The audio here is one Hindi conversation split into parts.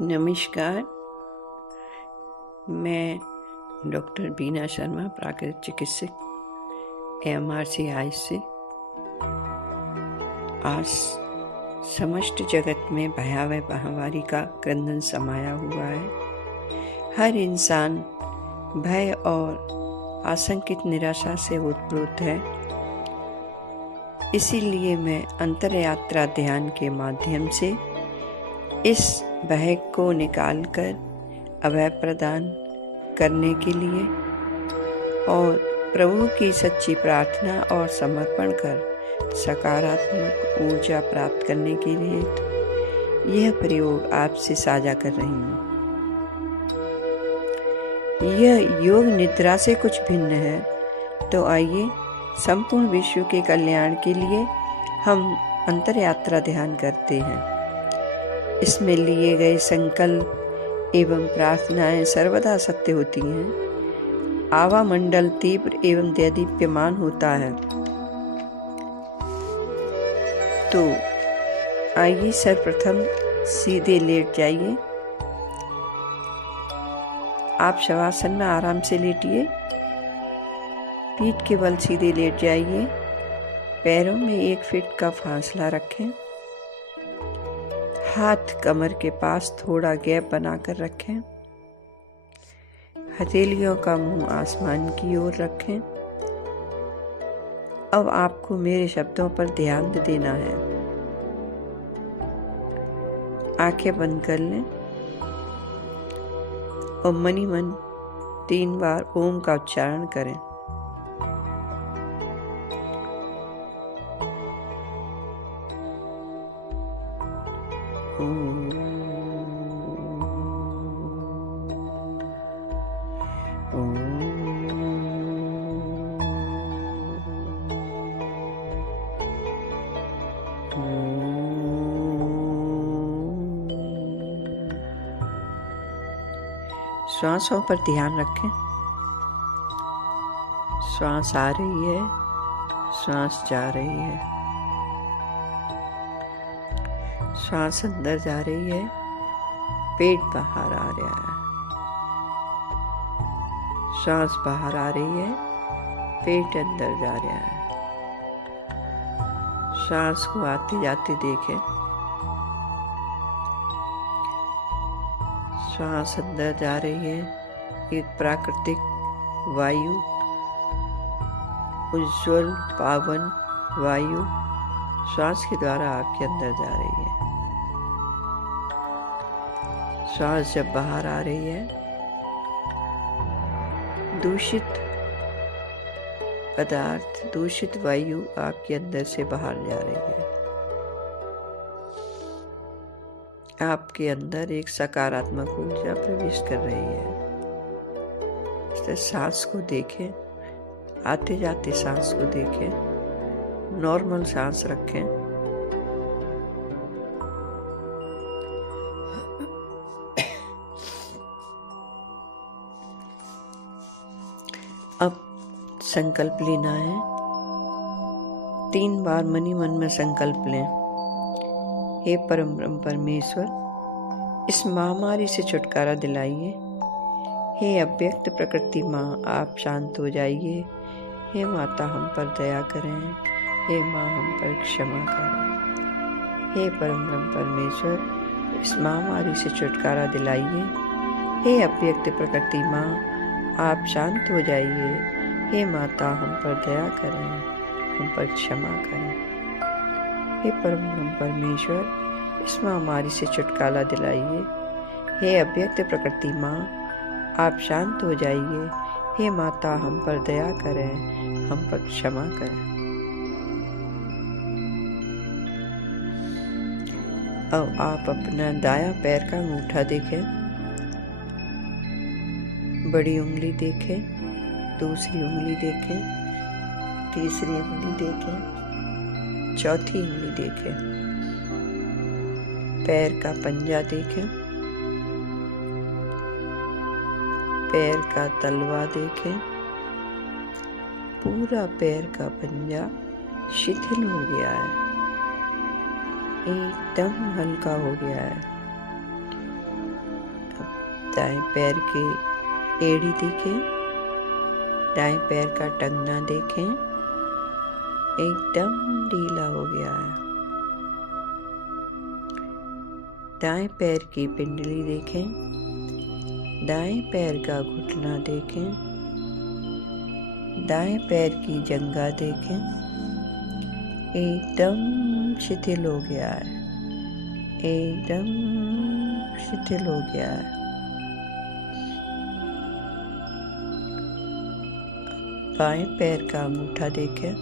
नमस्कार। मैं डॉक्टर बीना शर्मा, प्राकृतिक चिकित्सक, AMRCI से। आज समस्त जगत में भयावह महामारी का क्रंदन समाया हुआ है। हर इंसान भय और आशंकित निराशा से ओतप्रोत है। इसीलिए मैं अंतर यात्रा ध्यान के माध्यम से इस भय को निकालकर अभय प्रदान करने के लिए और प्रभु की सच्ची प्रार्थना और समर्पण कर सकारात्मक ऊर्जा प्राप्त करने के लिए यह प्रयोग आपसे साझा कर रही हूँ। यह योग निद्रा से कुछ भिन्न है, तो आइए संपूर्ण विश्व के कल्याण के लिए हम अंतर यात्रा ध्यान करते हैं। इसमें लिए गए संकल्प एवं प्रार्थनाएं सर्वदा सत्य होती हैं। आवा मंडल तीव्र एवं दैदीप्यमान होता है। तो आइए सर्वप्रथम सीधे लेट जाइए। आप शवासन में आराम से लेटिए। पीठ के बल सीधे लेट जाइए। पैरों में 1 फीट का फासला रखें। हाथ कमर के पास थोड़ा गैप बनाकर रखें। हथेलियों का मुंह आसमान की ओर रखें। अब आपको मेरे शब्दों पर ध्यान देना है। आंखें बंद कर लें और मनी मन 3 बार ओम का उच्चारण करें। श्वासों पर ध्यान रखें। श्वास आ रही है, श्वास जा रही है। श्वास अंदर जा रही है, पेट बाहर आ रहा है। श्वास बाहर आ रही है, पेट अंदर जा रहा है। श्वास को आते जाते देखें। श्वास अंदर जा रही है, एक प्राकृतिक वायु, उज्जवल पावन वायु श्वास के द्वारा आपके अंदर जा रही है। श्वास जब बाहर आ रही है, दूषित पदार्थ, दूषित वायु आपके अंदर से बाहर जा रही है। आपके अंदर एक सकारात्मक ऊर्जा प्रवेश कर रही है। इसलिए सांस को देखें, आते जाते सांस को देखें, नॉर्मल सांस रखें। अब संकल्प लेना है। 3 बार मनी मन में संकल्प लें। हे परम ब्रह्म परमेश्वर, इस महामारी से छुटकारा दिलाइए। हे अव्यक्त प्रकृति माँ, आप शांत हो जाइए। हे माता, हम पर दया करें। हे माँ, हम पर क्षमा करें। हे परम ब्रह्म परमेश्वर, इस महामारी से छुटकारा दिलाइए। हे अव्यक्त प्रकृति माँ, आप शांत हो जाइए। हे माता, हम पर दया करें, हम पर क्षमा करें। हे परम ब्रह्म परमेश्वर, इस महामारी से छुटकारा दिलाइए। हे अव्यक्त प्रकृति माँ, आप शांत हो जाइए। हे माता, हम पर दया करें, हम पर क्षमा करें। अब आप अपना दायां पैर का अंगूठा देखें, बड़ी उंगली देखें, दूसरी उंगली देखें, तीसरी उंगली देखें, चौथी उंगली देखें। पैर का पंजा देखें, पैर का तलवा देखें। पूरा पैर का पंजा शिथिल हो गया है, एकदम हल्का हो गया है। दाएं पैर के एड़ी देखें, दाएं पैर का टंगना देखें, एकदम ढीला हो गया है। दाएं पैर की पिंडली देखें, दाएं पैर का घुटना देखें, दाएं पैर की जंघा देखें, एकदम शिथिल हो गया है, एकदम शिथिल हो गया है। बाएं पैर का अंगूठा देखें,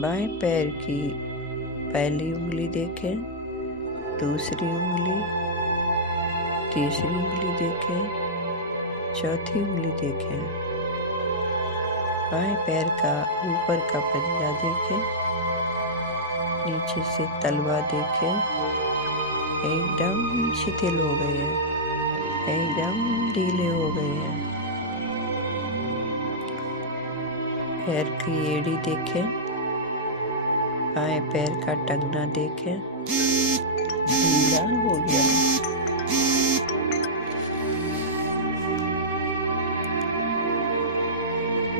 बाएं पैर की पहली उंगली देखें, दूसरी उंगली, तीसरी उंगली देखें, चौथी उंगली देखें। बाएं पैर का ऊपर का पंजा देखें, नीचे से तलवा देखें, एकदम शिथिल हो गए हैं, एकदम ढीले हो गए हैं। पैर की एड़ी देखें, बाएं पैर का टंगना देखें, ढीला हो गया है।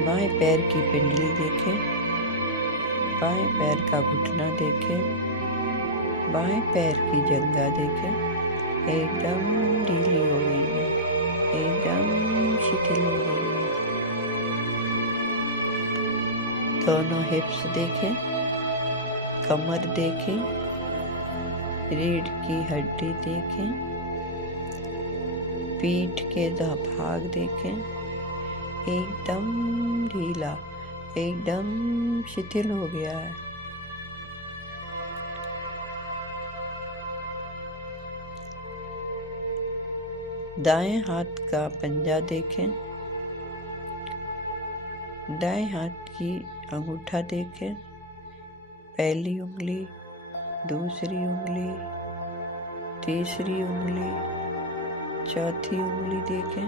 बाएं पैर की पिंडली देखें, बाएं पैर का घुटना देखें, बाएं पैर की जंघा देखें, एकदम ढीली हो गई है, एकदम शिथिल हो गई है। दोनों हिप्स देखें, कमर देखें, रीढ़ की हड्डी देखें, पीठ के भाग देखें, एकदम ढीला, एकदम शिथिल हो गया है। दाएं हाथ का पंजा देखें, दाएं हाथ की अंगूठा देखें, पहली उंगली, दूसरी उंगली, तीसरी उंगली, चौथी उंगली देखें,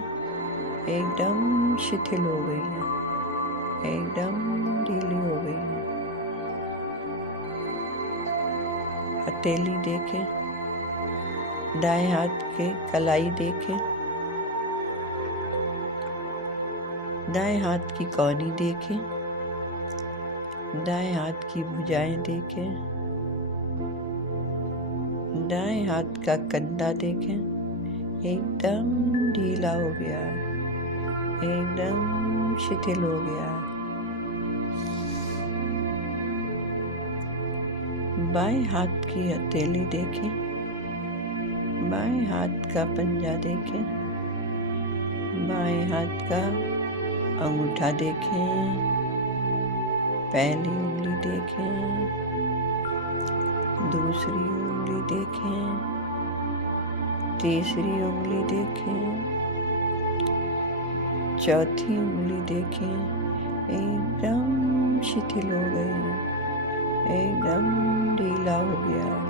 एकदम शिथिल हो गई है, एकदम ढीली हो गई है। हथेली देखें, दाएं हाथ के कलाई देखें, दाएं हाथ की कौनी देखें, दाएं हाथ की भुजाएं देखें, दाएं हाथ का कंधा देखें, एकदम ढीला हो गया है, एकदम शिथिल हो गया है। बाएं हाथ की हथेली देखें, बाएं हाथ का पंजा देखें, बाएं हाथ का अंगूठा देखें, पहली उंगली देखें, दूसरी उंगली देखें, तीसरी उंगली देखें, चौथी उंगली देखें, एकदम शिथिल हो गई है, एकदम ढीला हो गया है।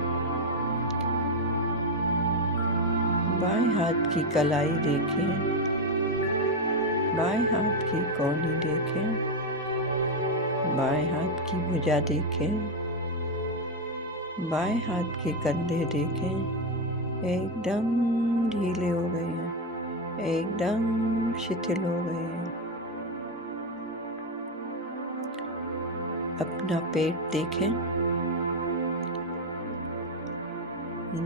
बाएं हाथ की कलाई देखें, बाएं हाथ की कौनी देखें, बाएं हाथ की भुजा देखें, बाएं हाथ के कंधे देखें, एकदम ढीले हो गए हैं, एकदम शिथिल हो गए हैं। अपना पेट देखें,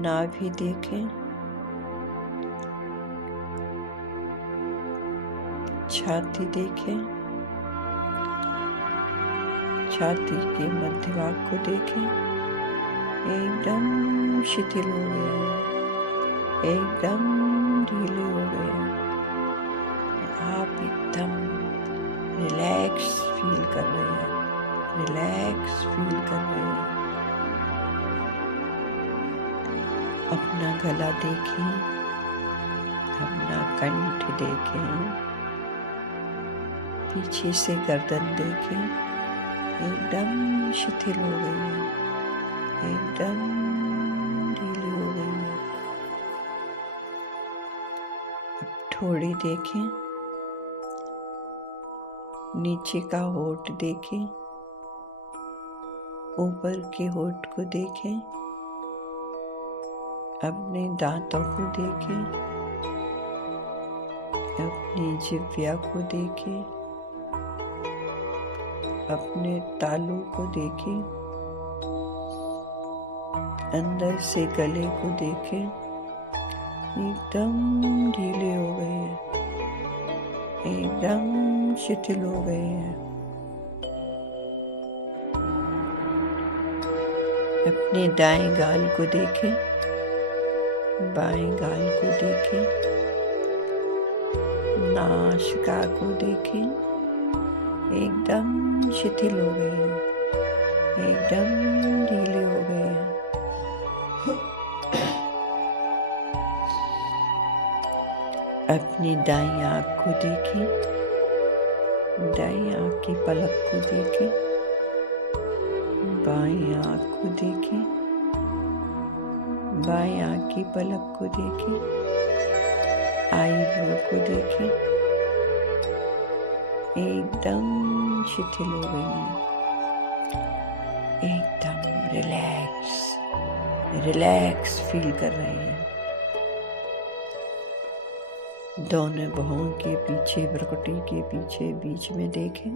नाभि देखें, छाती देखें, छाती के मध्य भाग को देखें, एकदम शिथिल हो गया है, एकदम ढीले हो गए हैं। आप एकदम रिलैक्स फील कर रहे हैं, रिलैक्स फील कर रहे हैं। अपना गला देखें, अपना कंठ देखें, पीछे से गर्दन देखें, एकदम शिथिल हो गई है, एकदम ढीली हो गई है। अब ठोड़ी देखें, नीचे का होंठ देखें, ऊपर के होंठ को देखें, अपने दांतों को देखें, अपनी जिह्वा को देखें, अपने तालू को देखें, अंदर से गले को देखें, एकदम ढीले हो गए हैं, एकदम शिथिल हो गए हैं। अपने दाएं गाल को देखें, बाएं गाल को देखें, नासिका को देखें, एकदम शिथिल हो गए हैं, एकदम ढीले हो गए हैं। अपनी दाईं आँख को देखें, दाईं आँख की पलक को देखें, बाईं आँख को देखें, बाईं आँख की पलक को देखें, आईब्रो को देखें, एकदम शिथिल हो गई हैं, एकदम रिलैक्स फील कर रहे हैं। दोनों बाहों के पीछे, भ्रुकुटी के पीछे बीच में देखें।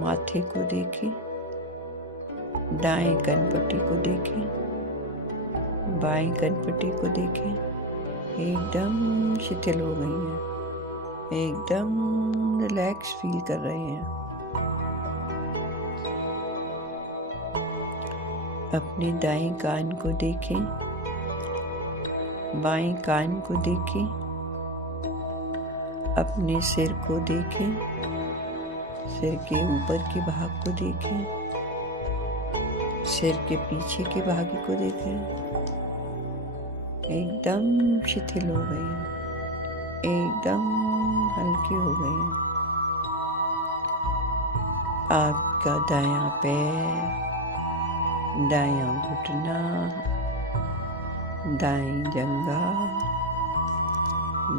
माथे को देखें, दाएं कनपट्टी को देखें, बाएं कनपट्टी को देखें, एकदम शिथिल हो गई हैं, एकदम रिलैक्स फील कर रहे हैं। अपने दाएं कान को देखें, बाएं कान को देखें, अपने सिर को देखें, सिर के ऊपर के भाग को देखें, सिर के पीछे के भाग को देखें, एकदम शिथिल हो गए हैं, एकदम हल्के हो गए हैं। आपका दायां पैर, दायां घुटना, दाईं जंघा,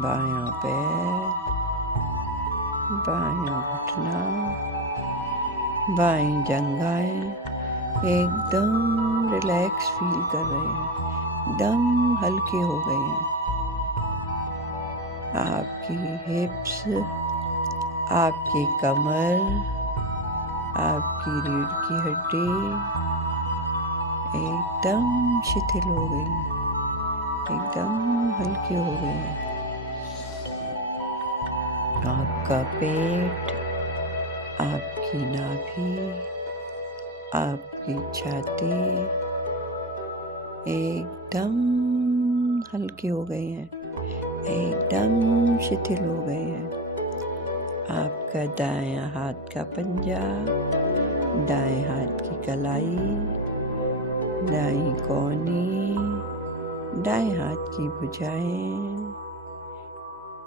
बायां पैर, बायां घुटना, बाईं जंघाएं, एकदम रिलैक्स फील कर रहे हैं, एकदम हल्के हो गए हैं। आपकी हिप्स, आपकी कमर, आपकी रीढ़ की हड्डी एकदम शिथिल हो गई, एकदम हल्के हो गए। आपका पेट, आपकी नाभि, आपकी छाती एकदम हल्के हो गए हैं, एकदम शिथिल हो गए हैं। आपका दायां हाथ का पंजा, दाएं हाथ की कलाई, दाईं कौनी, दाएं हाथ की भुजाएं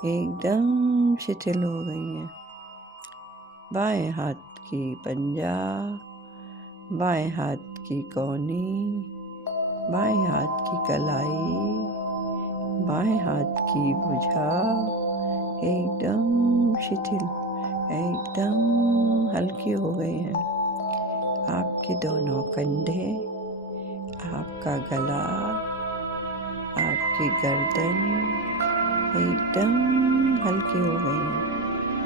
एकदम शिथिल हो गई हैं। बाएं हाथ की पंजा, बाएं हाथ की कौनी, बाएं हाथ की कलाई, बाएं हाथ की भुजा एकदम शिथिल, एकदम हल्के हो गए हैं। आपके दोनों कंधे, आपका गला, आपकी गर्दन एकदम हल्के हो गए हैं,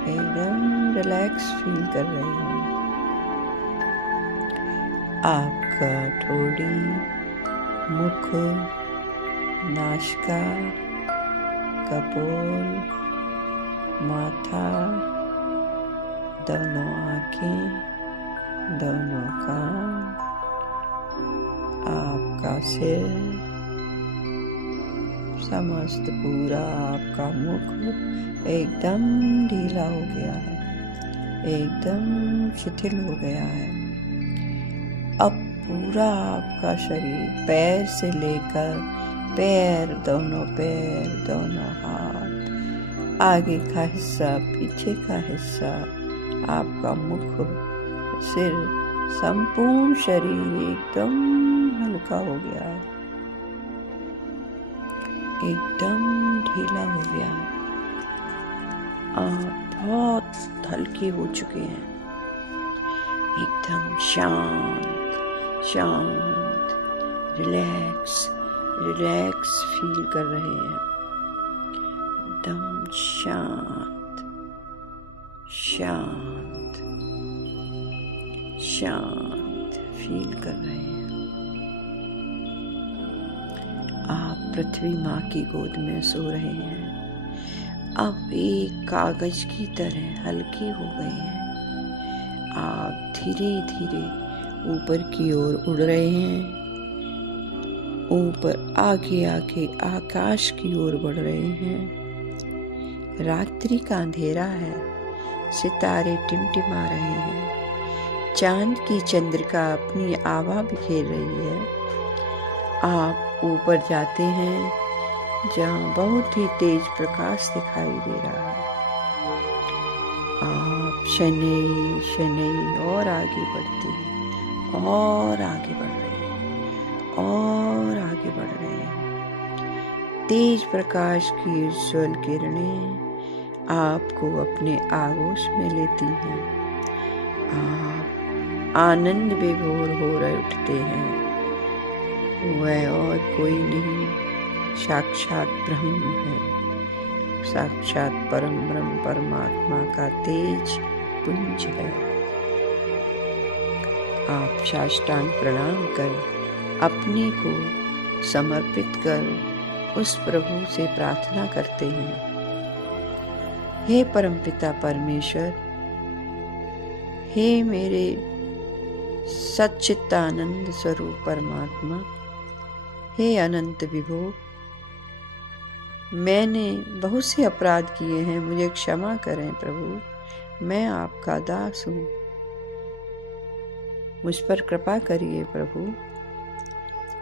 एकदम रिलैक्स फील कर रहे हैं। आपका ठोड़ी, मुख, नासिका, कपोल, माथा, दोनों आँखें, दोनों कान, आपका सिर, समस्त पूरा आपका मुख एकदम ढीला हो गया है, एकदम शिथिल हो गया है। अब पूरा आपका शरीर, पैर से लेकर पैर, दोनों हाथ, आगे का हिस्सा, पीछे का हिस्सा, आपका मुख, सिर, संपूर्ण शरीर एकदम हल्का हो गया है, एकदम ढीला हो गया है। आप बहुत हल्के हो चुके हैं, एकदम शांत, रिलैक्स, रिलैक्स फील कर रहे हैं, एकदम शांत शांत शांत फील कर रहे हैं। आप पृथ्वी माँ की गोद में सो रहे हैं। अब एक कागज की तरह हल्के हो गए हैं। आप धीरे धीरे ऊपर की ओर उड़ रहे हैं। ऊपर आगे आगे आकाश की ओर बढ़ रहे हैं। रात्रि का अंधेरा है, सितारे टिमटिमा रहे हैं। चांद की चंद्रिका अपनी आभा बिखेर रही है। आप ऊपर जाते हैं जहाँ बहुत ही तेज प्रकाश दिखाई दे रहा है। आप शनैः शनैः और आगे बढ़ते हैं और आगे बढ़ रहे हैं और आगे बढ़ रहे हैं। तेज प्रकाश की उज्ज्वल किरणें आपको अपने आगोश में लेती हैं। आप आनंद विभोर हो रहे उठते हैं। वह और कोई नहीं, साक्षात ब्रह्म है, साक्षात परम ब्रह्म परमात्मा का तेज पुंज है। आप साष्टांग प्रणाम कर अपने को समर्पित कर उस प्रभु से प्रार्थना करते हैं, हे परमपिता परमेश्वर, हे मेरे सच्चिदानंद स्वरूप परमात्मा, हे अनंत विभो, मैंने बहुत से अपराध किए हैं, मुझे क्षमा करें प्रभु, मैं आपका दास हूँ, मुझ पर कृपा करिए प्रभु।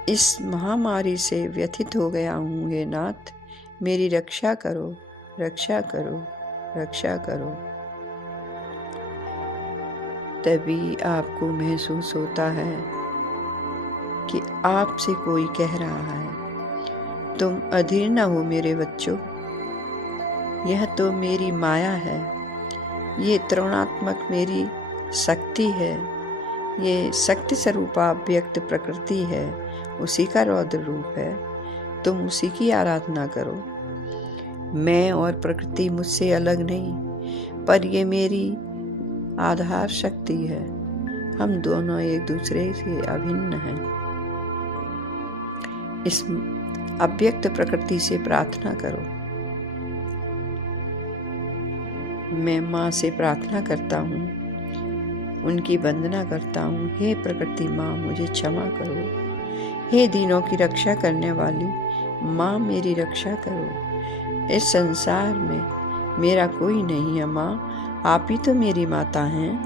इस महामारी से व्यथित हो गया हूँ, हे नाथ, मेरी रक्षा करो, रक्षा करो, रक्षा करो। तभी आपको महसूस होता है कि आपसे कोई कह रहा है, तुम अधीर न हो मेरे बच्चों, यह तो मेरी माया है, ये त्रिगुणात्मक मेरी शक्ति है, ये शक्ति स्वरूपा व्यक्त प्रकृति है, उसी का रौद्र रूप है, तुम उसी की आराधना करो। मैं और प्रकृति मुझसे अलग नहीं, पर ये मेरी आधार शक्ति है, हम दोनों एक दूसरे से अभिन्न हैं। इस अव्यक्त प्रकृति से प्रार्थना करो। मैं माँ से प्रार्थना करता हूँ, उनकी वंदना करता हूँ, हे प्रकृति माँ मुझे क्षमा करो, हे दीनों की रक्षा करने वाली माँ मेरी रक्षा करो। इस संसार में मेरा कोई नहीं है माँ, आप ही तो मेरी माता हैं।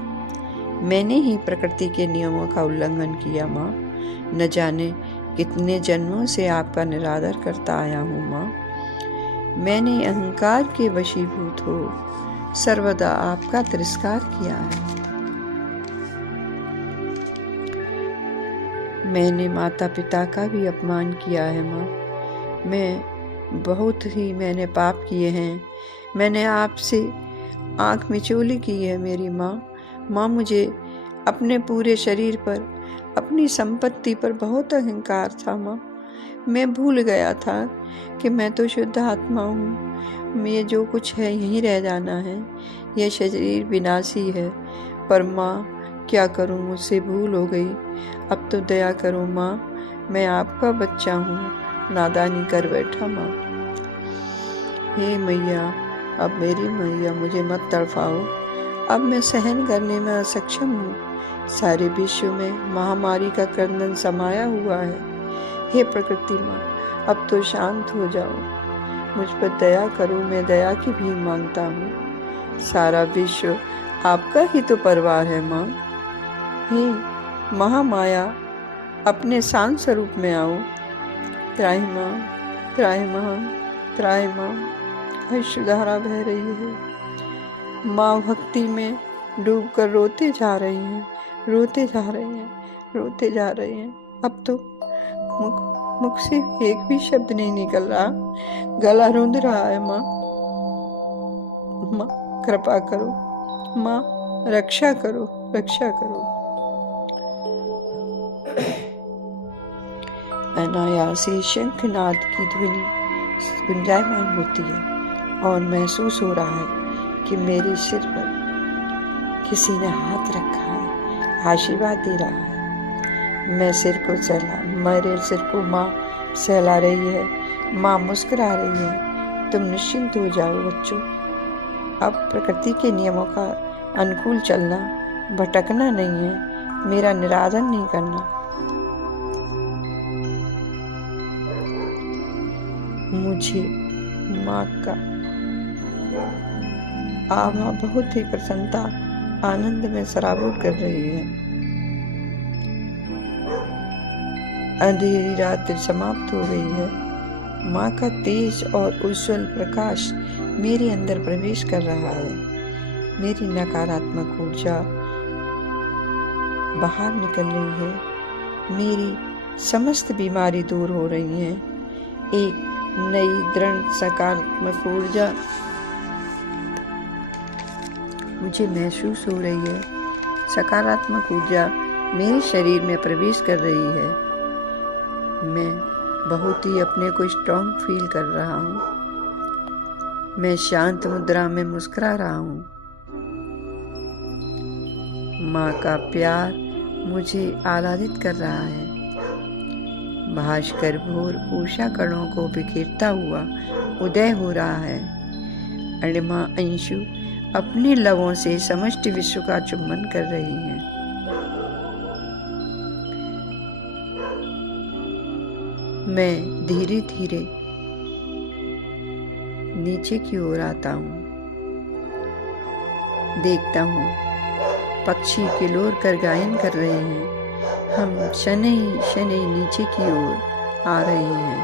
मैंने ही प्रकृति के नियमों का उल्लंघन किया माँ, न जाने कितने जन्मों से आपका निरादर करता आया हूँ माँ। मैंने अहंकार के वशीभूत हो सर्वदा आपका तिरस्कार किया है। मैंने माता पिता का भी अपमान किया है माँ। मैंने पाप किए हैं। मैंने आपसे आँख मिचौली की है मेरी माँ। माँ मुझे अपने पूरे शरीर पर, अपनी संपत्ति पर बहुत अहंकार था माँ। मैं भूल गया था कि मैं तो शुद्ध आत्मा हूँ। ये जो कुछ है यहीं रह जाना है। यह शरीर विनाशी है। पर माँ क्या करूँ, मुझसे भूल हो गई। अब तो दया करो माँ, मैं आपका बच्चा हूँ, नादानी कर बैठा माँ। हे मैया, अब मेरी मैया मुझे मत तड़पाओ। अब मैं सहन करने में असक्षम हूँ। सारे विश्व में महामारी का क्रंदन समाया हुआ है। हे प्रकृति माँ, अब तो शांत हो जाओ, मुझ पर दया करो। मैं दया की भी मांगता हूँ। सारा विश्व आपका ही तो परिवार है माँ। हे महामाया, अपने शांत स्वरूप में आओ। त्राहिमाम त्राहिमाम त्राहिमाम। अश्रुधारा बह रही है। माँ भक्ति में डूबकर रोते जा रही हैं, रोते जा रहे हैं, रोते जा रहे हैं। अब तो मुख से एक भी शब्द नहीं निकल रहा, गला रूंध रहा है माँ। माँ कृपा करो, माँ रक्षा करो, रक्षा करो। अनायास ही शंखनाद की ध्वनि गुंजायमान होती है और महसूस हो रहा है कि मेरे सिर पर किसी ने हाथ रखा है, आशीर्वाद दे रहा है। मेरे सिर को माँ सहला रही है। माँ मुस्कुरा रही है। तुम निश्चिंत हो जाओ बच्चों, अब प्रकृति के नियमों का अनुकूल चलना, भटकना नहीं है, मेरा निरादर नहीं करना। मुझे माँ का आभा बहुत ही प्रसन्नता, आनंद में सराबोर कर रही है। अंधेरी रात्रि समाप्त हो गई है। माँ का तेज और उज्जवल प्रकाश मेरे अंदर प्रवेश कर रहा है। मेरी नकारात्मक ऊर्जा बाहर निकल रही है। मेरी समस्त बीमारी दूर हो रही है। एक नई दृढ़ सकारात्मक ऊर्जा मुझे महसूस हो रही है। सकारात्मक ऊर्जा मेरे शरीर में प्रवेश कर रही है। मैं बहुत ही अपने को स्ट्रॉन्ग फील कर रहा हूँ। मैं शांत मुद्रा में मुस्कुरा रहा हूँ। माँ का प्यार मुझे आह्लादित कर रहा है। भास्कर भोर उषा कणों को बिखेरता हुआ उदय हो रहा है। अणिमा अंशु अपने लवों से समष्टि विश्व का चुंबन कर रही है। मैं धीरे धीरे नीचे की ओर आता हूँ। देखता हूँ पक्षी किलोर कर गायन कर रहे हैं। हम शनैः शनैः नीचे की ओर आ रहे हैं।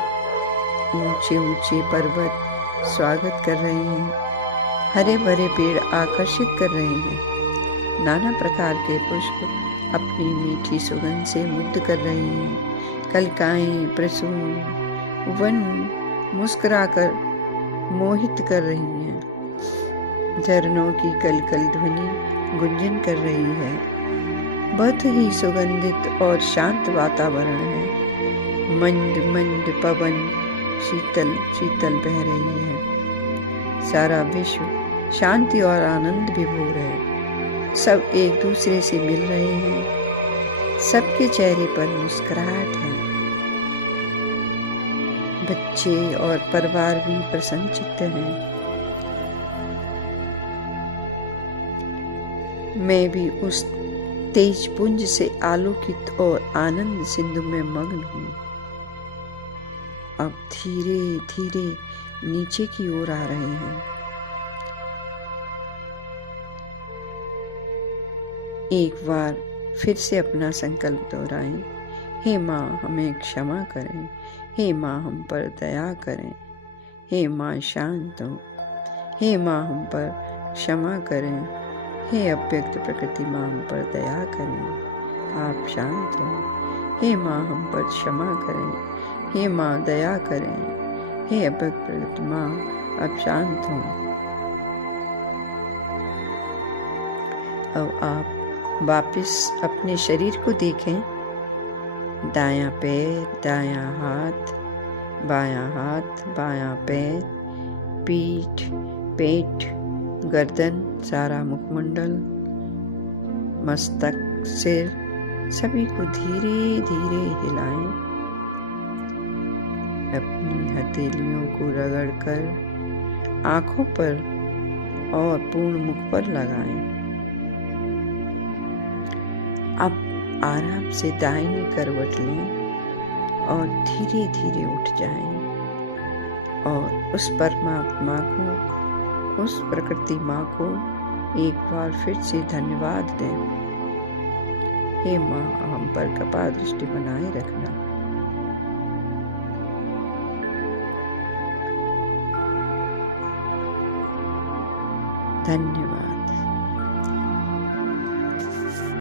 ऊंचे ऊंचे पर्वत स्वागत कर रहे हैं। हरे भरे पेड़ आकर्षित कर रहे हैं। नाना प्रकार के पुष्प अपनी मीठी सुगंध से मुग्ध कर रहे हैं। कलिकाएं, प्रसून, वन मुस्कुराकर मोहित कर रही हैं। झरनों की कलकल ध्वनि गुंजन कर रही है। बहुत ही सुगंधित और शांत वातावरण है। मंद मंद पवन शीतल शीतल बह रही है। सारा विश्व शांति और आनंद विभोर है। सब एक दूसरे से मिल रहे हैं। सबके चेहरे पर मुस्कुराहट है। बच्चे और परिवार भी प्रसन्नचित्त हैं। मैं भी उस तेज पुंज से आलोकित और आनंद सिंधु में मग्न हूँ। अब धीरे धीरे नीचे की ओर आ रहे हैं। एक बार फिर से अपना संकल्प दोहराएं। हे माँ, हमें क्षमा करें। हे माँ, हम पर दया करें। हे माँ, शांत हो। हे माँ, हम पर क्षमा करें। हे अव्यक्त प्रकृति माँ, हम पर दया करें। आप शांत हो। हे माँ, हम पर क्षमा करें। हे माँ, दया करें। हे अव्यक्त प्रकृति माँ, आप शांत हो। अब आप वापस अपने शरीर को देखें। दायां पैर, दायां हाथ, बायां पैर, पीठ, पेट, गर्दन, सारा मुखमंडल, मस्तक, सिर, सभी को धीरे धीरे हिलाएं। अपनी हथेलियों को रगड़कर आंखों पर और पूर्ण मुख पर लगाएं। अब आराम से दाहिनी करवट लें और धीरे धीरे उठ जाएं और उस परमात्मा को, उस प्रकृति माँ को एक बार फिर से धन्यवाद दें। हे माँ, हम पर कृपा दृष्टि बनाए रखना। धन्यवाद।